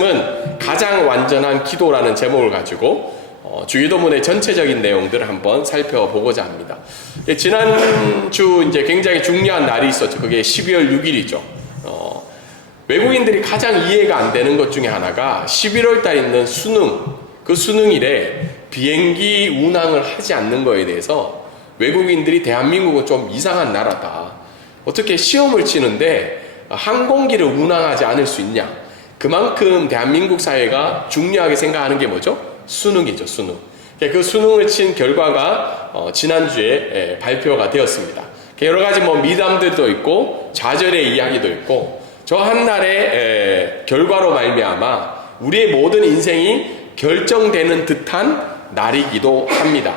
말씀은 가장 완전한 기도라는 제목을 가지고 주기도문의 전체적인 내용들을 한번 살펴보고자 합니다. 지난주 이제 굉장히 중요한 날이 있었죠. 그게 12월 6일이죠. 외국인들이 가장 이해가 안 되는 것 중에 하나가 11월 달에 있는 수능, 그 수능일에 비행기 운항을 하지 않는 거에 대해서 외국인들이 대한민국은 좀 이상한 나라다. 어떻게 시험을 치는데 항공기를 운항하지 않을 수 있냐. 그만큼 대한민국 사회가 중요하게 생각하는 게 뭐죠? 수능이죠, 수능. 그 수능을 친 결과가 지난주에 발표가 되었습니다. 여러 가지 미담들도 있고 좌절의 이야기도 있고 저 한 날의 결과로 말미암아 우리의 모든 인생이 결정되는 듯한 날이기도 합니다.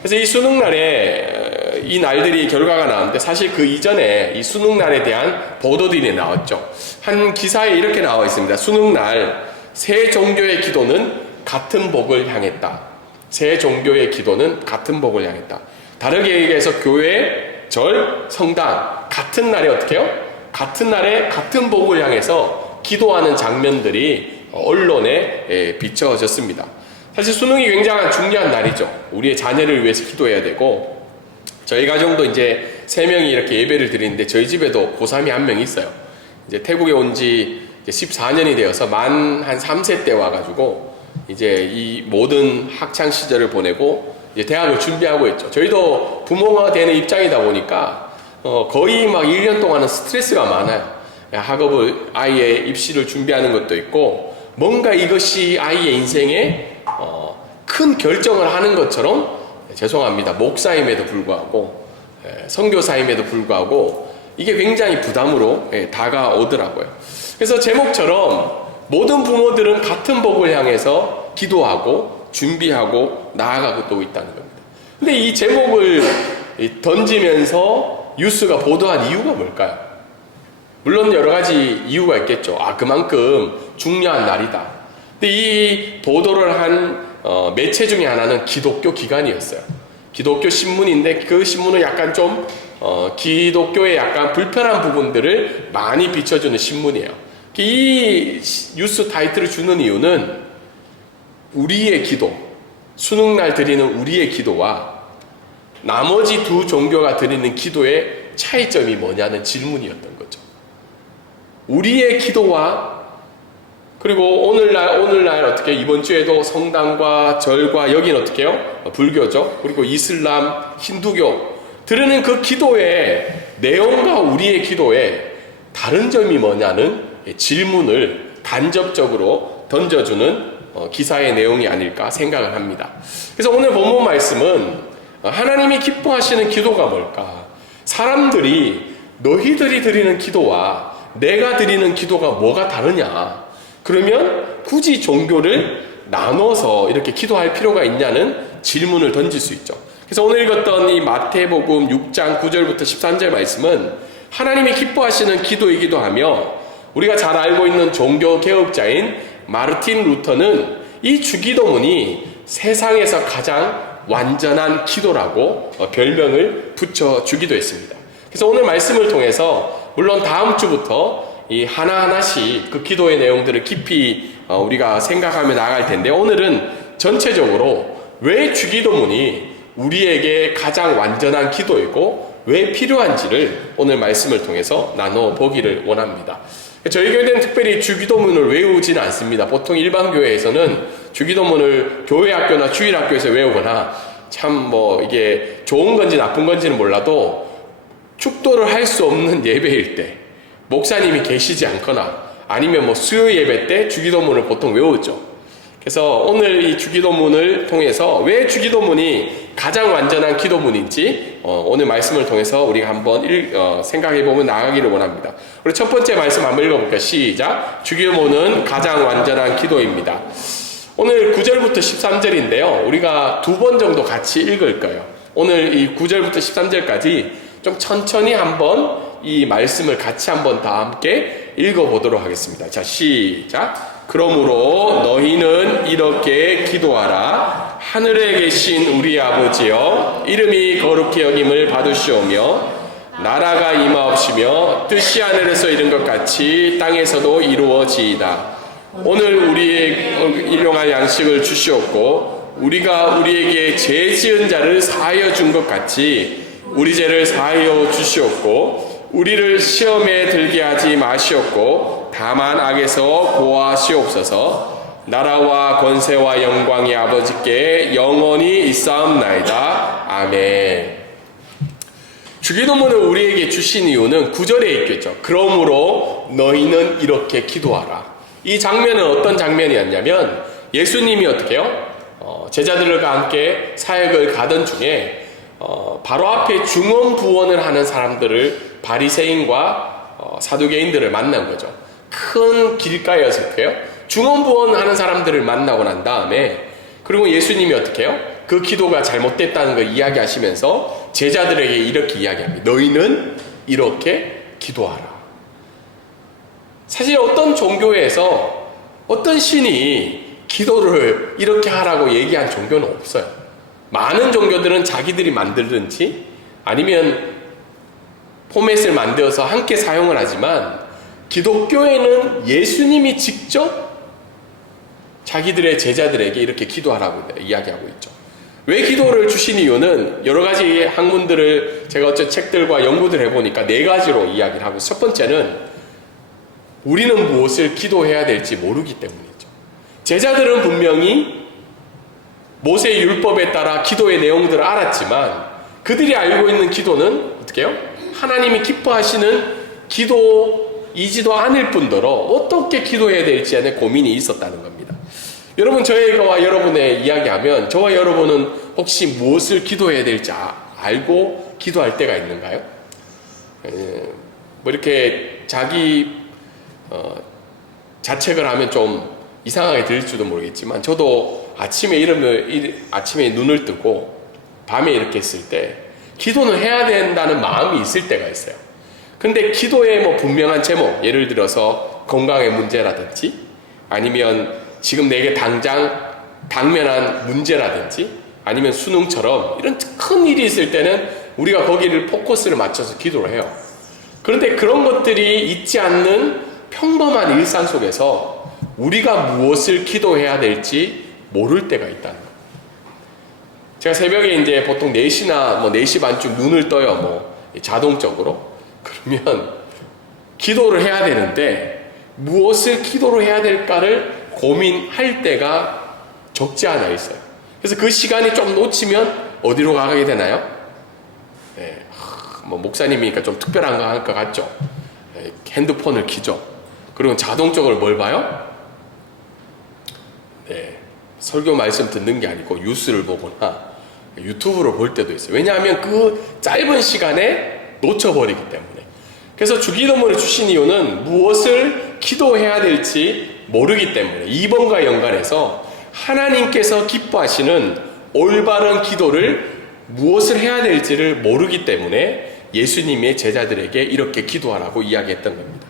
그래서 이 수능날에 이 날들이 결과가 나왔는데 사실 그 이전에 이 수능날에 대한 보도들이 나왔죠. 한 기사에 이렇게 나와 있습니다. 수능날 세 종교의 기도는 같은 복을 향했다. 세 종교의 기도는 같은 복을 향했다. 다르게 얘기해서 교회, 절, 성당 같은 날에 어떻게 해요? 같은 날에 같은 복을 향해서 기도하는 장면들이 언론에 비춰졌습니다. 사실 수능이 굉장한 중요한 날이죠. 우리의 자녀를 위해서 기도해야 되고 저희 가정도 이제 3명이 이렇게 예배를 드리는데 저희 집에도 고3이 한 명 있어요. 이제 태국에 온 지 14년이 되어서 만 한 3세 때 와가지고 이제 이 모든 학창 시절을 보내고 이제 대학을 준비하고 있죠. 저희도 부모가 되는 입장이다 보니까 거의 막 1년 동안은 스트레스가 많아요. 학업을 아이의 입시를 준비하는 것도 있고 뭔가 이것이 아이의 인생에 큰 결정을 하는 것처럼 죄송합니다. 목사임에도 불구하고 선교사임에도 불구하고 이게 굉장히 부담으로 다가오더라고요. 그래서 제목처럼 모든 부모들은 같은 복을 향해서 기도하고 준비하고 나아가고 또 있다는 겁니다. 근데 이 제목을 던지면서 뉴스가 보도한 이유가 뭘까요? 물론 여러 가지 이유가 있겠죠. 그만큼 중요한 날이다. 근데 이 보도를 한 매체 중에 하나는 기독교 기관이었어요. 기독교 신문인데 그 신문은 약간 좀 기독교의 약간 불편한 부분들을 많이 비춰주는 신문이에요. 이 뉴스 타이틀을 주는 이유는 우리의 기도, 수능날 드리는 우리의 기도와 나머지 두 종교가 드리는 기도의 차이점이 뭐냐는 질문이었던 거죠. 우리의 기도와 그리고 오늘날 어떻게 이번 주에도 성당과 절과 여긴 어떻게 해요? 불교죠. 그리고 이슬람, 힌두교 드리는 그 기도의 내용과 우리의 기도의 다른 점이 뭐냐는 질문을 간접적으로 던져주는 기사의 내용이 아닐까 생각을 합니다. 그래서 오늘 본문 말씀은 하나님이 기뻐하시는 기도가 뭘까? 사람들이 너희들이 드리는 기도와 내가 드리는 기도가 뭐가 다르냐? 그러면 굳이 종교를 나눠서 이렇게 기도할 필요가 있냐는 질문을 던질 수 있죠. 그래서 오늘 읽었던 이 마태복음 6장 9절부터 13절 말씀은 하나님이 기뻐하시는 기도이기도 하며 우리가 잘 알고 있는 종교 개혁자인 마르틴 루터는 이 주기도문이 세상에서 가장 완전한 기도라고 별명을 붙여주기도 했습니다. 그래서 오늘 말씀을 통해서 물론 다음 주부터 이 하나하나씩 그 기도의 내용들을 깊이 우리가 생각하며 나아갈 텐데 오늘은 전체적으로 왜 주기도문이 우리에게 가장 완전한 기도이고 왜 필요한지를 오늘 말씀을 통해서 나눠보기를 원합니다. 저희 교회는 특별히 주기도문을 외우지는 않습니다. 보통 일반 교회에서는 주기도문을 교회 학교나 주일 학교에서 외우거나 참 이게 좋은 건지 나쁜 건지는 몰라도 축도를 할 수 없는 예배일 때 목사님이 계시지 않거나 아니면 수요 예배 때 주기도문을 보통 외우죠. 그래서 오늘 이 주기도문을 통해서 왜 주기도문이 가장 완전한 기도문인지 오늘 말씀을 통해서 우리가 한번 생각해보면 나아가기를 원합니다. 우리 첫 번째 말씀 한번 읽어볼까요? 시작! 주기도문은 가장 완전한 기도입니다. 오늘 9절부터 13절인데요. 우리가 2번 정도 같이 읽을 거예요. 오늘 이 9절부터 13절까지 좀 천천히 한번 이 말씀을 같이 한번 다 함께 읽어보도록 하겠습니다. 자, 시작! 그러므로 너희는 이렇게 기도하라. 하늘에 계신 우리 아버지여, 이름이 거룩히 여김을 받으시오며 나라가 임하옵시며 뜻이 하늘에서 이룬 것 같이 땅에서도 이루어지이다. 오늘 우리의 일용할 양식을 주시옵고 우리가 우리에게 죄 지은 자를 사하여 준 것 같이 우리 죄를 사하여 주시옵고 우리를 시험에 들게 하지 마시옵고 다만 악에서 구하시옵소서. 나라와 권세와 영광이 아버지께 영원히 있사옵나이다. 아멘. 주기도문을 우리에게 주신 이유는 9절에 있겠죠. 그러므로 너희는 이렇게 기도하라. 이 장면은 어떤 장면이었냐면 예수님이 어떻게 해요? 제자들과 함께 사역을 가던 중에 바로 앞에 중언부언을 하는 사람들을 바리새인과 사두개인들을 만난 거죠. 큰 길가에서 어떻게 해요? 중언부언 하는 사람들을 만나고 난 다음에 그리고 예수님이 어떻게 해요? 그 기도가 잘못됐다는 걸 이야기하시면서 제자들에게 이렇게 이야기합니다. 너희는 이렇게 기도하라. 사실 어떤 종교에서 어떤 신이 기도를 이렇게 하라고 얘기한 종교는 없어요. 많은 종교들은 자기들이 만들든지 아니면 포맷을 만들어서 함께 사용을 하지만 기독교에는 예수님이 직접 자기들의 제자들에게 이렇게 기도하라고 이야기하고 있죠. 왜 기도를 주신 이유는 여러 가지 학문들을 제가 어떤 책들과 연구를 해보니까 4가지로 이야기를 하고, 첫 번째는 우리는 무엇을 기도해야 될지 모르기 때문이죠. 제자들은 분명히 모세의 율법에 따라 기도의 내용들을 알았지만 그들이 알고 있는 기도는 어떻게 해요? 하나님이 기뻐하시는 기도이지도 않을 뿐더러 어떻게 기도해야 될지 안에 고민이 있었다는 겁니다. 여러분, 저희와 여러분의 이야기하면 저와 여러분은 혹시 무엇을 기도해야 될지 알고 기도할 때가 있는가요? 뭐 이렇게 자기 자책을 하면 좀 이상하게 들릴지도 모르겠지만 저도 아침에 눈을 뜨고 밤에 이렇게 있을 때 기도는 해야 된다는 마음이 있을 때가 있어요. 근데 기도의 뭐 분명한 제목, 예를 들어서 건강의 문제라든지 아니면 지금 내게 당장 당면한 문제라든지 아니면 수능처럼 이런 큰 일이 있을 때는 우리가 거기를 포커스를 맞춰서 기도를 해요. 그런데 그런 것들이 있지 않는 평범한 일상 속에서 우리가 무엇을 기도해야 될지 모를 때가 있다는 거예요. 제가 새벽에 이제 보통 4시나 뭐 4시 반쯤 눈을 떠요. 뭐 자동적으로. 그러면 기도를 해야 되는데 무엇을 기도를 해야 될까를 고민할 때가 적지 않아 있어요. 그래서 그 시간이 좀 놓치면 어디로 가게 되나요? 네, 뭐 목사님이니까 좀 특별한 거 할 것 같죠? 네, 핸드폰을 켜죠. 그리고 자동적으로 뭘 봐요? 네, 설교 말씀 듣는 게 아니고 뉴스를 보거나 유튜브를 볼 때도 있어요. 왜냐하면 그 짧은 시간에 놓쳐버리기 때문에. 그래서 주기도문을 주신 이유는 무엇을 기도해야 될지 모르기 때문에 2번과 연관해서 하나님께서 기뻐하시는 올바른 기도를 무엇을 해야 될지를 모르기 때문에 예수님의 제자들에게 이렇게 기도하라고 이야기했던 겁니다.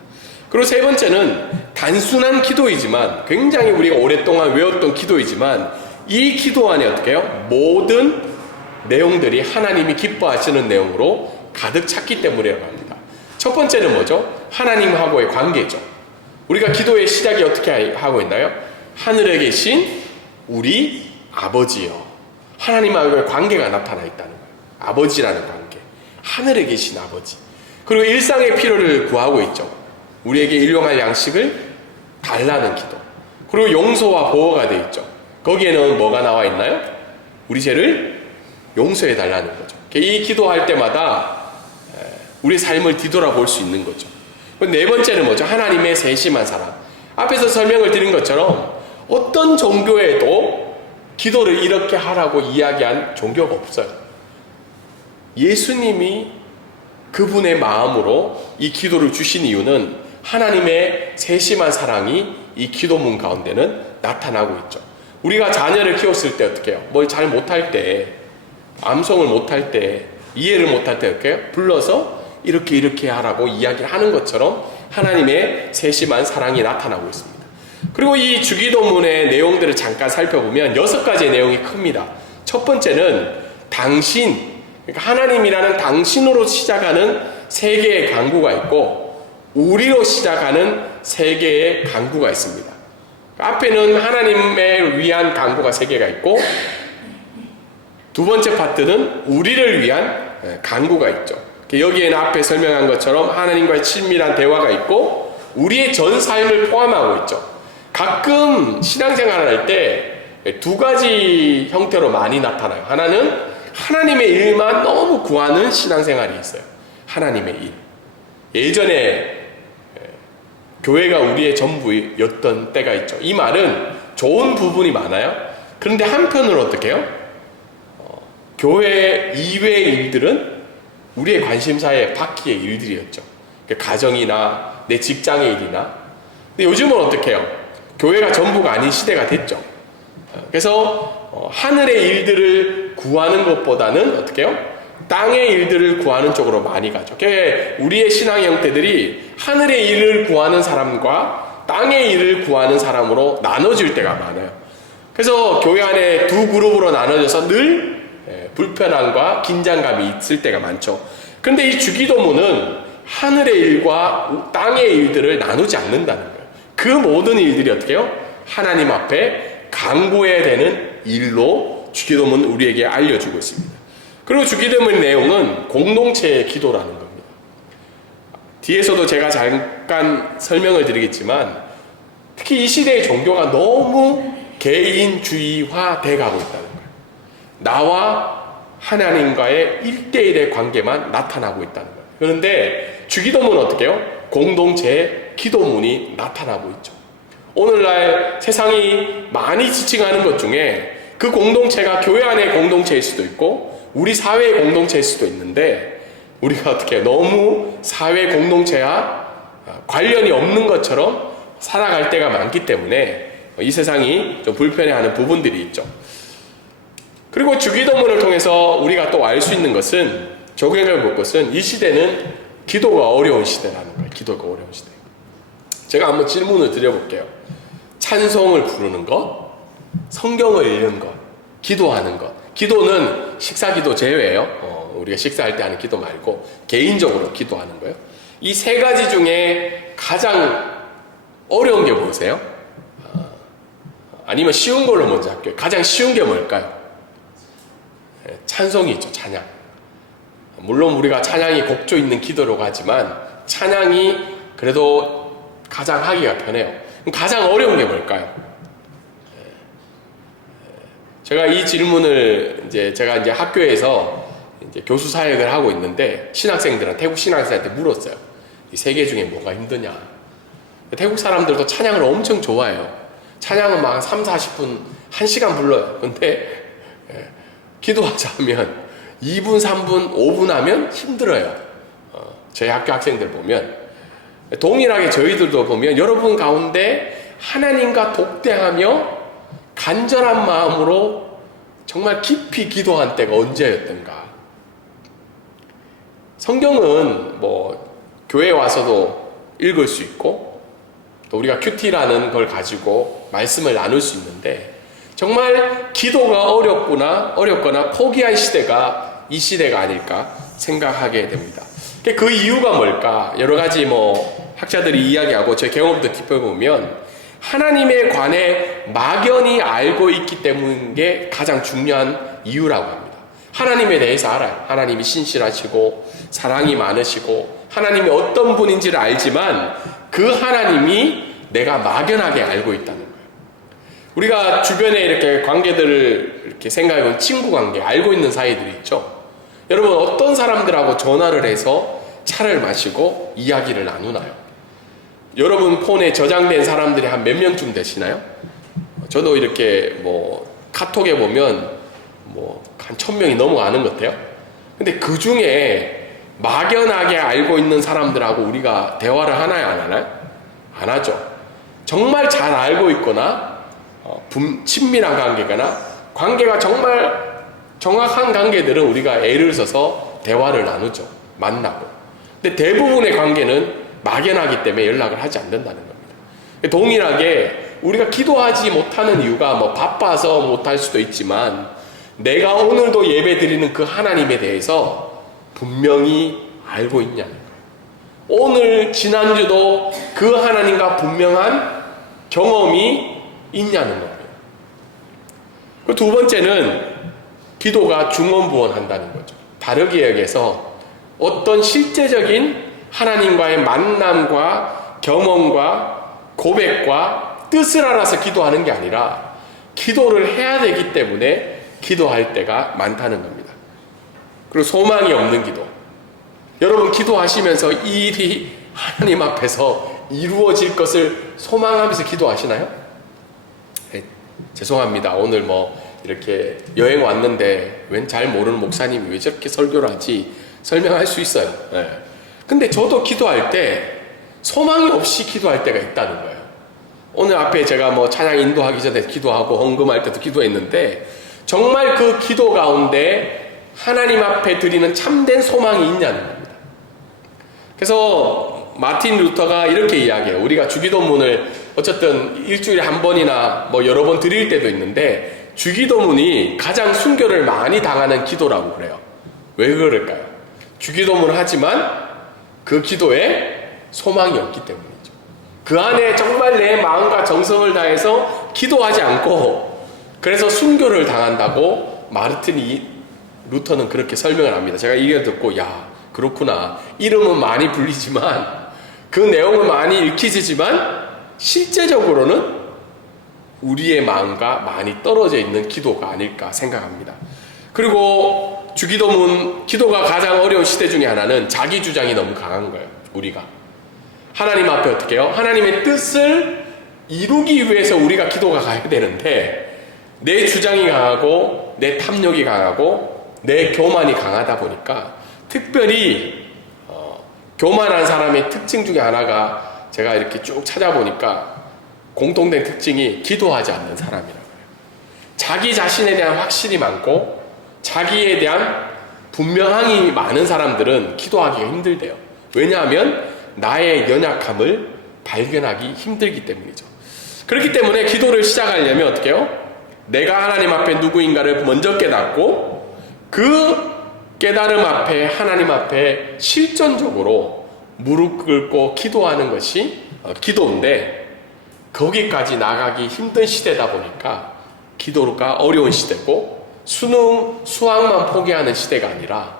그리고 세 번째는 단순한 기도이지만 굉장히 우리가 오랫동안 외웠던 기도이지만 이 기도 안에 어떻게 해요? 모든 내용들이 하나님이 기뻐하시는 내용으로 가득 찼기 때문이라고 합니다. 첫 번째는 뭐죠? 하나님하고의 관계죠. 우리가 기도의 시작이 어떻게 하고 있나요? 하늘에 계신 우리 아버지요. 하나님하고의 관계가 나타나 있다는 거예요. 아버지라는 관계. 하늘에 계신 아버지. 그리고 일상의 필요를 구하고 있죠. 우리에게 일용할 양식을 달라는 기도. 그리고 용서와 보호가 되어 있죠. 거기에는 뭐가 나와 있나요? 우리 죄를 용서해 달라는 거죠. 이 기도할 때마다 우리 삶을 뒤돌아볼 수 있는 거죠. 네 번째는 뭐죠? 하나님의 세심한 사랑. 앞에서 설명을 드린 것처럼 어떤 종교에도 기도를 이렇게 하라고 이야기한 종교가 없어요. 예수님이 그분의 마음으로 이 기도를 주신 이유는 하나님의 세심한 사랑이 이 기도문 가운데는 나타나고 있죠. 우리가 자녀를 키웠을 때 어떻게 해요? 뭘 잘 못할 때, 암송을 못할 때, 이해를 못할 때 어떻게 해요? 불러서 이렇게 하라고 이야기를 하는 것처럼 하나님의 세심한 사랑이 나타나고 있습니다. 그리고 이 주기도문의 내용들을 잠깐 살펴보면 6가지의 내용이 큽니다. 첫 번째는 당신, 그러니까 하나님이라는 당신으로 시작하는 3개의 간구가 있고 우리로 시작하는 3개의 간구가 있습니다. 앞에는 하나님을 위한 간구가 3개가 있고, 두 번째 파트는 우리를 위한 간구가 있죠. 여기에는 앞에 설명한 것처럼 하나님과의 친밀한 대화가 있고 우리의 전 삶을 포함하고 있죠. 가끔 신앙생활을 할 때 2가지 형태로 많이 나타나요. 하나는 하나님의 일만 너무 구하는 신앙생활이 있어요. 하나님의 일. 예전에 교회가 우리의 전부였던 때가 있죠. 이 말은 좋은 부분이 많아요. 그런데 한편으로 어떻게 해요? 교회 이외의 일들은 우리의 관심사의 바퀴의 일들이었죠. 가정이나 내 직장의 일이나. 근데 요즘은 어떻게 해요? 교회가 전부가 아닌 시대가 됐죠. 그래서 하늘의 일들을 구하는 것보다는 어떻게 해요? 땅의 일들을 구하는 쪽으로 많이 가죠. 우리의 신앙의 형태들이 하늘의 일을 구하는 사람과 땅의 일을 구하는 사람으로 나눠질 때가 많아요. 그래서 교회 안에 2 그룹으로 나눠져서 늘 불편함과 긴장감이 있을 때가 많죠. 그런데 이 주기도문은 하늘의 일과 땅의 일들을 나누지 않는다는 거예요. 그 모든 일들이 어떻게 해요? 하나님 앞에 간구해야 되는 일로 주기도문은 우리에게 알려주고 있습니다. 그리고 주기도문의 내용은 공동체의 기도라는 겁니다. 뒤에서도 제가 잠깐 설명을 드리겠지만 특히 이 시대의 종교가 너무 개인주의화 돼가고 있다는 거예요. 나와 하나님과의 1대1의 관계만 나타나고 있다는 거예요. 그런데 주기도문은 어떻게 해요? 공동체의 기도문이 나타나고 있죠. 오늘날 세상이 많이 지칭하는 것 중에 그 공동체가 교회 안의 공동체일 수도 있고 우리 사회의 공동체일 수도 있는데 우리가 어떻게 너무 사회 공동체와 관련이 없는 것처럼 살아갈 때가 많기 때문에 이 세상이 좀 불편해하는 부분들이 있죠. 그리고 주기도문을 통해서 우리가 또 알 수 있는 것은, 적용해 볼 것은 이 시대는 기도가 어려운 시대라는 거예요. 기도가 어려운 시대. 제가 한번 질문을 드려볼게요. 찬송을 부르는 것, 성경을 읽는 것, 기도하는 것. 기도는 식사기도 제외예요. 우리가 식사할 때 하는 기도 말고 개인적으로 기도하는 거예요. 이 3가지 중에 가장 어려운 게 뭐세요? 아니면 쉬운 걸로 먼저 할게요. 가장 쉬운 게 뭘까요? 찬송이 있죠. 찬양. 물론 우리가 찬양이 곡조 있는 기도라고 하지만 찬양이 그래도 가장 하기가 편해요. 가장 어려운 게 뭘까요? 제가 이 질문을 제가 학교에서 교수 사역을 하고 있는데 태국 신학생한테 물었어요. 이 3개 중에 뭐가 힘드냐? 태국 사람들도 찬양을 엄청 좋아해요. 찬양은 막 3, 40분, 1시간 불러요. 근데 기도하자 하면 2분, 3분, 5분 하면 힘들어요. 저희 학교 학생들 보면. 동일하게 저희들도 보면 여러분 가운데 하나님과 독대하며 간절한 마음으로 정말 깊이 기도한 때가 언제였던가. 성경은 교회에 와서도 읽을 수 있고 또 우리가 큐티라는 걸 가지고 말씀을 나눌 수 있는데 정말 기도가 어렵거나 포기한 시대가 이 시대가 아닐까 생각하게 됩니다. 그 이유가 뭘까? 여러 가지 학자들이 이야기하고 제 경험도 짚어보면 하나님에 관해 막연히 알고 있기 때문인 게 가장 중요한 이유라고 합니다. 하나님에 대해서 알아요. 하나님이 신실하시고 사랑이 많으시고 하나님이 어떤 분인지를 알지만 그 하나님이 내가 막연하게 알고 있다는 거예요. 우리가 주변에 이렇게 관계들을 이렇게 생각해보면 친구 관계, 알고 있는 사이들이 있죠. 여러분 어떤 사람들하고 전화를 해서 차를 마시고 이야기를 나누나요? 여러분 폰에 저장된 사람들이 한 몇 명쯤 되시나요? 저도 이렇게 카톡에 보면 한 1000명이 넘어가는 것 같아요. 근데 그 중에 막연하게 알고 있는 사람들하고 우리가 대화를 하나요, 안 하나요? 안 하죠. 정말 잘 알고 있거나 친밀한 관계거나 관계가 정말 정확한 관계들은 우리가 애를 써서 대화를 나누죠. 만나고. 근데 대부분의 관계는 막연하기 때문에 연락을 하지 않는다는 겁니다. 동일하게 우리가 기도하지 못하는 이유가 바빠서 못할 수도 있지만 내가 오늘도 예배 드리는 그 하나님에 대해서 분명히 알고 있냐는 거예요. 오늘 지난주도 그 하나님과 분명한 경험이 있냐는 겁니다. 그 두 번째는 기도가 중언부언한다는 거죠. 다르게 여기서 어떤 실제적인 하나님과의 만남과 경험과 고백과 뜻을 알아서 기도하는 게 아니라 기도를 해야 되기 때문에 기도할 때가 많다는 겁니다. 그리고 소망이 없는 기도. 여러분 기도하시면서 이 일이 하나님 앞에서 이루어질 것을 소망하면서 기도하시나요? 죄송합니다. 오늘 뭐 이렇게 여행 왔는데 웬 잘 모르는 목사님이 왜 저렇게 설교를 하지 설명할 수 있어요. 근데 저도 기도할 때 소망이 없이 기도할 때가 있다는 거예요. 오늘 앞에 제가 뭐 찬양 인도하기 전에 기도하고 헌금할 때도 기도했는데 정말 그 기도 가운데 하나님 앞에 드리는 참된 소망이 있냐는 겁니다. 그래서 마틴 루터가 이렇게 이야기해요. 우리가 주기도문을 어쨌든 일주일에 한 번이나 뭐 여러 번 드릴 때도 있는데 주기도문이 가장 순교를 많이 당하는 기도라고 그래요. 왜 그럴까요? 주기도문을 하지만 그 기도에 소망이 없기 때문이죠. 그 안에 정말 내 마음과 정성을 다해서 기도하지 않고 그래서 순교를 당한다고 마르틴 루터는 그렇게 설명을 합니다. 제가 이걸 듣고 야 그렇구나. 이름은 많이 불리지만 그 내용은 많이 읽히지만 실제적으로는 우리의 마음과 많이 떨어져 있는 기도가 아닐까 생각합니다. 그리고 주기도문 기도가 가장 어려운 시대 중에 하나는 자기 주장이 너무 강한 거예요. 우리가 하나님 앞에 어떻게 해요? 하나님의 뜻을 이루기 위해서 우리가 기도가 가야 되는데 내 주장이 강하고 내 탐욕이 강하고 내 교만이 강하다 보니까 특별히 교만한 사람의 특징 중에 하나가 제가 이렇게 쭉 찾아보니까 공통된 특징이 기도하지 않는 사람이라고 해요. 자기 자신에 대한 확신이 많고 자기에 대한 분명함이 많은 사람들은 기도하기가 힘들대요. 왜냐하면 나의 연약함을 발견하기 힘들기 때문이죠. 그렇기 때문에 기도를 시작하려면 어떻게 해요? 내가 하나님 앞에 누구인가를 먼저 깨닫고 그 깨달음 앞에 하나님 앞에 실전적으로 무릎 꿇고 기도하는 것이 기도인데 거기까지 나가기 힘든 시대다 보니까 기도가 어려운 시대고 수학만 포기하는 시대가 아니라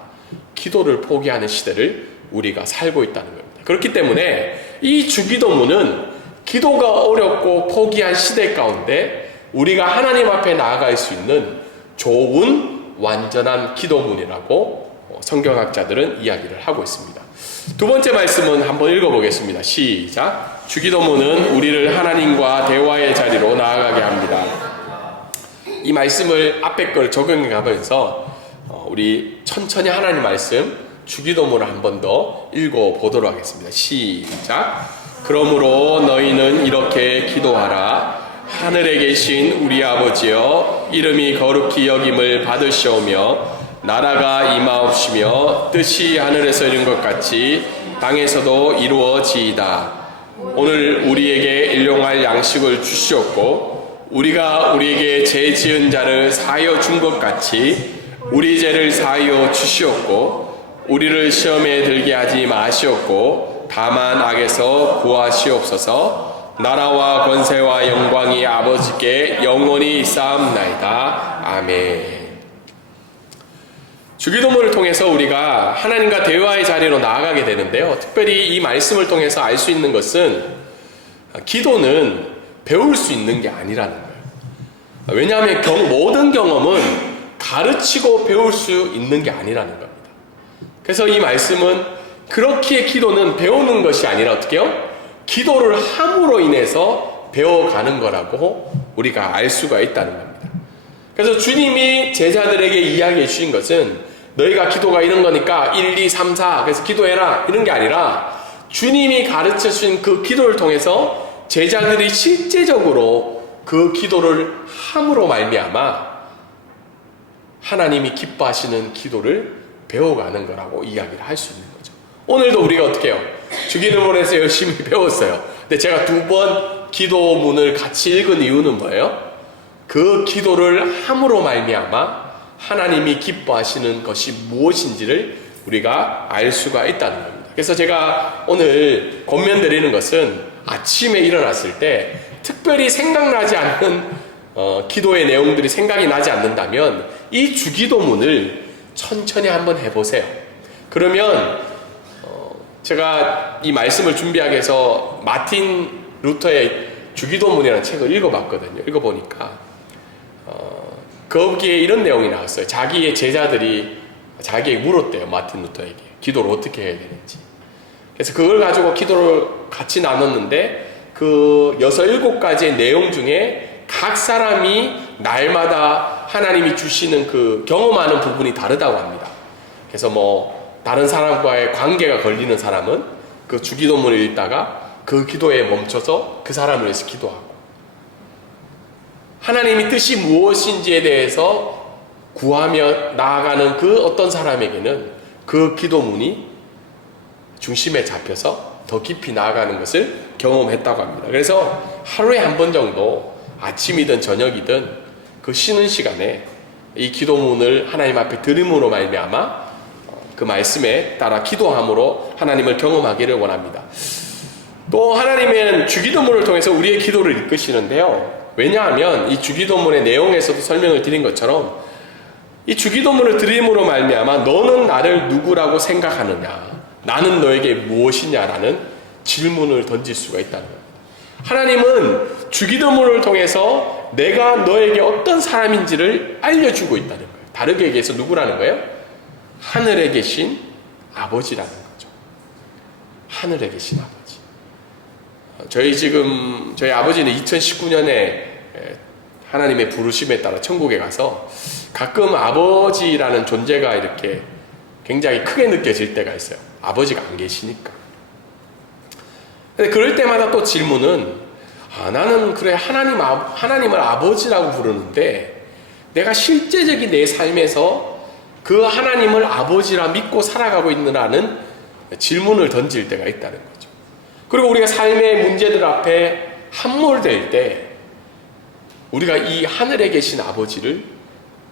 기도를 포기하는 시대를 우리가 살고 있다는 겁니다. 그렇기 때문에 이 주기도문은 기도가 어렵고 포기한 시대 가운데 우리가 하나님 앞에 나아갈 수 있는 좋은 완전한 기도문이라고 성경학자들은 이야기를 하고 있습니다. 두 번째 말씀은 한번 읽어보겠습니다. 시작. 주기도문은 우리를 하나님과 대화의 자리로 나아가게 합니다. 이 말씀을 앞에 걸 적용해 가면서 우리 천천히 하나님 말씀 주기도문을 한 번 더 읽어보도록 하겠습니다. 시작. 그러므로 너희는 이렇게 기도하라. 하늘에 계신 우리 아버지여 이름이 거룩히 여김을 받으시오며 나라가 임하옵시며 뜻이 하늘에서 이룬 것 같이 땅에서도 이루어지이다. 오늘 우리에게 일용할 양식을 주시옵고 우리가 우리에게 죄 지은 자를 사하여 준 것 같이 우리 죄를 사하여 주시옵고 우리를 시험에 들게 하지 마시옵고 다만 악에서 구하시옵소서. 나라와 권세와 영광이 아버지께 영원히 있사옵나이다. 아멘. 주기도문을 통해서 우리가 하나님과 대화의 자리로 나아가게 되는데요. 특별히 이 말씀을 통해서 알 수 있는 것은 기도는 배울 수 있는 게 아니라는 거예요. 왜냐하면 모든 경험은 가르치고 배울 수 있는 게 아니라는 겁니다. 그래서 이 말씀은 그렇기에 기도는 배우는 것이 아니라 어떻게 해요? 기도를 함으로 인해서 배워가는 거라고 우리가 알 수가 있다는 겁니다. 그래서 주님이 제자들에게 이야기해 주신 것은 너희가 기도가 이런 거니까 1, 2, 3, 4 그래서 기도해라 이런 게 아니라 주님이 가르쳐 주신 그 기도를 통해서 제자들이 실제적으로 그 기도를 함으로 말미암아 하나님이 기뻐하시는 기도를 배워가는 거라고 이야기를 할 수 있는 거죠. 오늘도 우리가 어떻게 해요? 주기도문에서 열심히 배웠어요. 근데 제가 2번 기도문을 같이 읽은 이유는 뭐예요? 그 기도를 함으로 말미암아 하나님이 기뻐하시는 것이 무엇인지를 우리가 알 수가 있다는 겁니다. 그래서 제가 오늘 권면드리는 것은 아침에 일어났을 때 특별히 생각나지 않는 기도의 내용들이 생각이 나지 않는다면 이 주기도문을 천천히 한번 해보세요. 그러면 제가 이 말씀을 준비하기 위해서 마틴 루터의 주기도문이라는 책을 읽어봤거든요. 읽어보니까 거기에 이런 내용이 나왔어요. 자기의 제자들이 자기에게 물었대요. 마틴 루터에게 기도를 어떻게 해야 되는지. 그래서 그걸 가지고 기도를 같이 나눴는데 그 6, 7가지의 내용 중에 각 사람이 날마다 하나님이 주시는 그 경험하는 부분이 다르다고 합니다. 그래서 뭐 다른 사람과의 관계가 걸리는 사람은 그 주기도문을 읽다가 그 기도에 멈춰서 그 사람을 위해서 기도하고, 하나님이 뜻이 무엇인지에 대해서 구하며 나아가는 그 어떤 사람에게는 그 기도문이 중심에 잡혀서 더 깊이 나아가는 것을 경험했다고 합니다. 그래서 하루에 한 번 정도 아침이든 저녁이든 그 쉬는 시간에 이 기도문을 하나님 앞에 드림으로 말미암아 그 말씀에 따라 기도함으로 하나님을 경험하기를 원합니다. 또 하나님은 주기도문을 통해서 우리의 기도를 이끄시는데요. 왜냐하면 이 주기도문의 내용에서도 설명을 드린 것처럼 이 주기도문을 드림으로 말미암아 너는 나를 누구라고 생각하느냐, 나는 너에게 무엇이냐라는 질문을 던질 수가 있다는 겁니다. 하나님은 주기도문을 통해서 내가 너에게 어떤 사람인지를 알려주고 있다는 거예요. 다르게 얘기해서 누구라는 거예요? 하늘에 계신 아버지라는 거죠. 하늘에 계신 아버지. 저희 아버지는 2019년에 하나님의 부르심에 따라 천국에 가서 가끔 아버지라는 존재가 이렇게 굉장히 크게 느껴질 때가 있어요. 아버지가 안 계시니까. 근데 그럴 때마다 또 질문은, 나는 그래 하나님을 아버지라고 부르는데 내가 실제적인 내 삶에서 그 하나님을 아버지라 믿고 살아가고 있느냐는 질문을 던질 때가 있다는 거죠. 그리고 우리가 삶의 문제들 앞에 함몰될 때 우리가 이 하늘에 계신 아버지를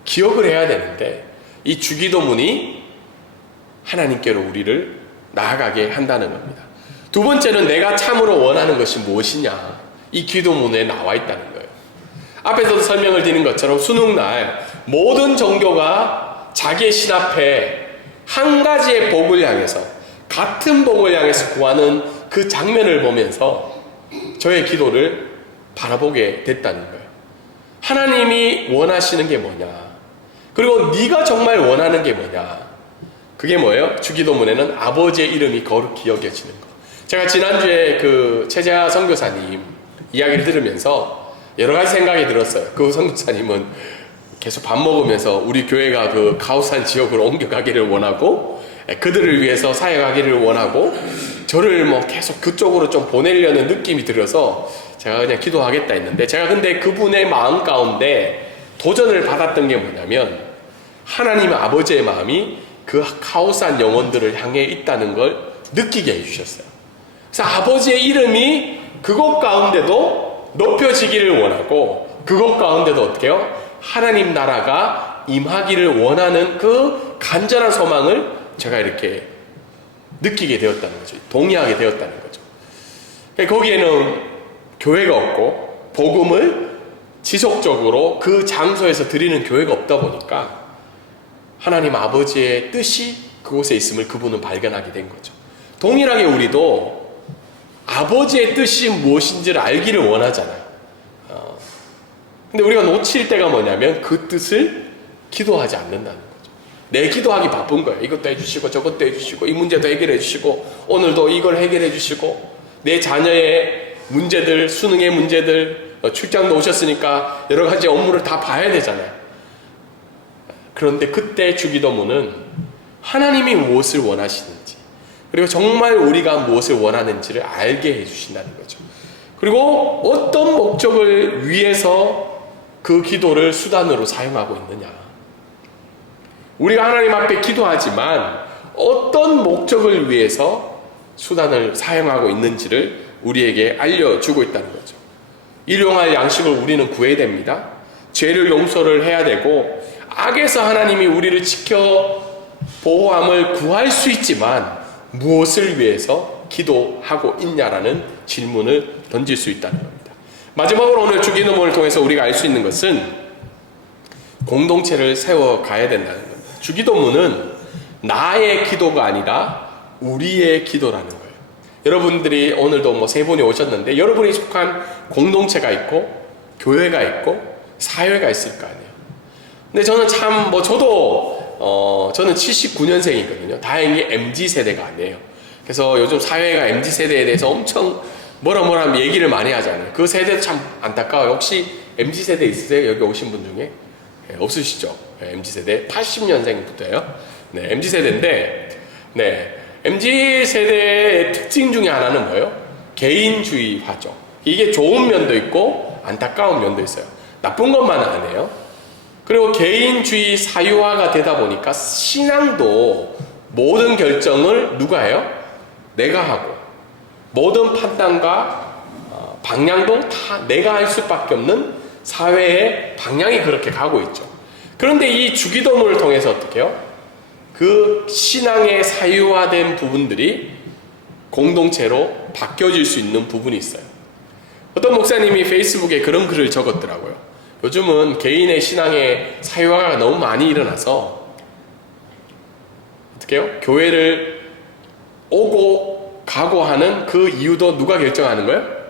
기억을 해야 되는데 이 주기도문이 하나님께로 우리를 나아가게 한다는 겁니다. 두 번째는 내가 참으로 원하는 것이 무엇이냐, 이 기도문에 나와 있다는 거예요. 앞에서도 설명을 드린 것처럼 수능날 모든 종교가 자기의 신 앞에 한 가지의 복을 향해서, 같은 복을 향해서 구하는 그 장면을 보면서 저의 기도를 바라보게 됐다는 거예요. 하나님이 원하시는 게 뭐냐, 그리고 네가 정말 원하는 게 뭐냐. 그게 뭐예요? 주기도문에는 아버지의 이름이 거룩히 여겨지는 거. 제가 지난주에 그 최재하 선교사님 이야기를 들으면서 여러 가지 생각이 들었어요. 그 선교사님은 계속 밥 먹으면서 우리 교회가 그 가우산 지역으로 옮겨가기를 원하고, 그들을 위해서 사역하기를 원하고, 저를 뭐 계속 그쪽으로 좀 보내려는 느낌이 들어서 제가 그냥 기도하겠다 했는데, 제가 근데 그분의 마음 가운데 도전을 받았던 게 뭐냐면, 하나님 아버지의 마음이 그 가우산 영혼들을 향해 있다는 걸 느끼게 해주셨어요. 그래서 아버지의 이름이 그곳 가운데도 높여지기를 원하고, 그곳 가운데도 어떻게 해요? 하나님 나라가 임하기를 원하는 그 간절한 소망을 제가 이렇게 느끼게 되었다는 거죠. 동의하게 되었다는 거죠. 거기에는 교회가 없고 복음을 지속적으로 그 장소에서 드리는 교회가 없다 보니까 하나님 아버지의 뜻이 그곳에 있음을 그분은 발견하게 된 거죠. 동일하게 우리도 아버지의 뜻이 무엇인지를 알기를 원하잖아요. 근데 우리가 놓칠 때가 뭐냐면 그 뜻을 기도하지 않는다는 거죠. 내 기도하기 바쁜 거예요. 이것도 해주시고 저것도 해주시고 이 문제도 해결해 주시고 오늘도 이걸 해결해 주시고, 내 자녀의 문제들, 수능의 문제들, 출장도 오셨으니까 여러 가지 업무를 다 봐야 되잖아요. 그런데 그때 주기도문은 하나님이 무엇을 원하시는지, 그리고 정말 우리가 무엇을 원하는지를 알게 해주신다는 거죠. 그리고 어떤 목적을 위해서 그 기도를 수단으로 사용하고 있느냐. 우리가 하나님 앞에 기도하지만 어떤 목적을 위해서 수단을 사용하고 있는지를 우리에게 알려주고 있다는 거죠. 일용할 양식을 우리는 구해야 됩니다. 죄를 용서를 해야 되고, 악에서 하나님이 우리를 지켜 보호함을 구할 수 있지만 무엇을 위해서 기도하고 있냐라는 질문을 던질 수 있다는 겁니다. 마지막으로 오늘 주기도문을 통해서 우리가 알 수 있는 것은 공동체를 세워가야 된다는 겁니다. 주기도문은 나의 기도가 아니라 우리의 기도라는 거예요. 여러분들이 오늘도 뭐 세 분이 오셨는데 여러분이 속한 공동체가 있고 교회가 있고 사회가 있을 거 아니에요. 근데 저는 참 저는 79년생이거든요. 다행히 MZ세대가 아니에요. 그래서 요즘 사회가 MZ세대에 대해서 엄청 뭐라 얘기를 많이 하잖아요. 그 세대도 참 안타까워요. 혹시 MZ세대 있으세요? 여기 오신 분 중에? 네, 없으시죠? 네, MZ세대 80년생부터예요. 네, MZ세대인데 MZ세대의 특징 중에 하나는 뭐예요? 개인주의화죠. 이게 좋은 면도 있고 안타까운 면도 있어요. 나쁜 것만은 아니에요. 그리고 개인주의 사유화가 되다 보니까 신앙도 모든 결정을 누가 해요? 내가 하고 모든 판단과 방향도 다 내가 할 수밖에 없는 사회의 방향이 그렇게 가고 있죠. 그런데 이 주기도문을 통해서 어떻게 해요? 그 신앙의 사유화된 부분들이 공동체로 바뀌어질 수 있는 부분이 있어요. 어떤 목사님이 페이스북에 그런 글을 적었더라고요. 요즘은 개인의 신앙의 사유화가 너무 많이 일어나서 어떻게 해요? 교회를 오고 가고 하는 그 이유도 누가 결정하는 거예요?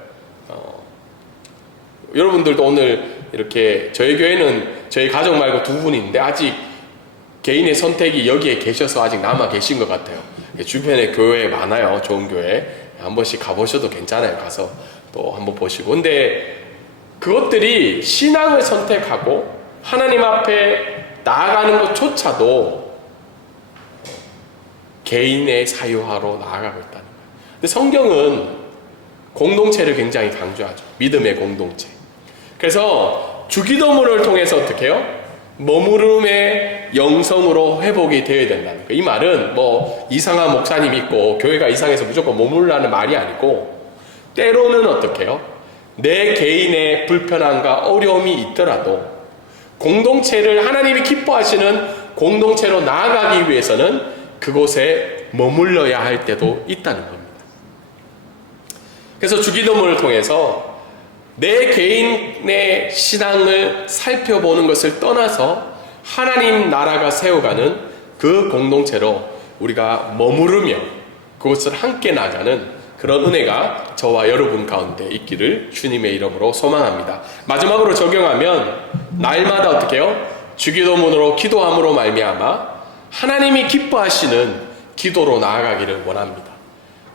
여러분들도 오늘 이렇게 저희 교회는 저희 가족 말고 두 분이 있는데 아직 개인의 선택이 여기에 계셔서 아직 남아 계신 것 같아요. 주변에 교회 많아요. 좋은 교회. 한 번씩 가보셔도 괜찮아요. 가서 또 한번 보시고. 근데 그것들이 신앙을 선택하고 하나님 앞에 나아가는 것조차도 개인의 사유화로 나아가고 있다는 거예요. 근데 성경은 공동체를 굉장히 강조하죠. 믿음의 공동체. 그래서 주기도문을 통해서 어떻게 해요? 머무름의 영성으로 회복이 되어야 된다는 거예요. 이 말은 뭐 이상한 목사님 있고 교회가 이상해서 무조건 머무르라는 말이 아니고 때로는 어떻게 해요? 내 개인의 불편함과 어려움이 있더라도 공동체를 하나님이 기뻐하시는 공동체로 나아가기 위해서는 그곳에 머물러야 할 때도 있다는 겁니다. 그래서 주기도문을 통해서 내 개인의 신앙을 살펴보는 것을 떠나서 하나님 나라가 세워가는 그 공동체로 우리가 머무르며 그것을 함께 나가는 그런 은혜가 저와 여러분 가운데 있기를 주님의 이름으로 소망합니다. 마지막으로 적용하면 날마다 어떻게 해요? 주기도문으로 기도함으로 말미암아 하나님이 기뻐하시는 기도로 나아가기를 원합니다.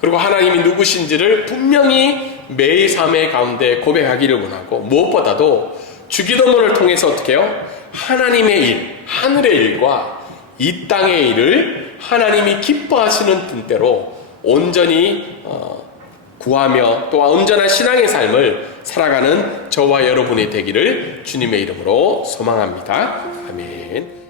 그리고 하나님이 누구신지를 분명히 매일 삶의 가운데 고백하기를 원하고 무엇보다도 주기도문을 통해서 어떻게 해요? 하나님의 일, 하늘의 일과 이 땅의 일을 하나님이 기뻐하시는 뜻대로 온전히 구하며 또 온전한 신앙의 삶을 살아가는 저와 여러분이 되기를 주님의 이름으로 소망합니다. 아멘.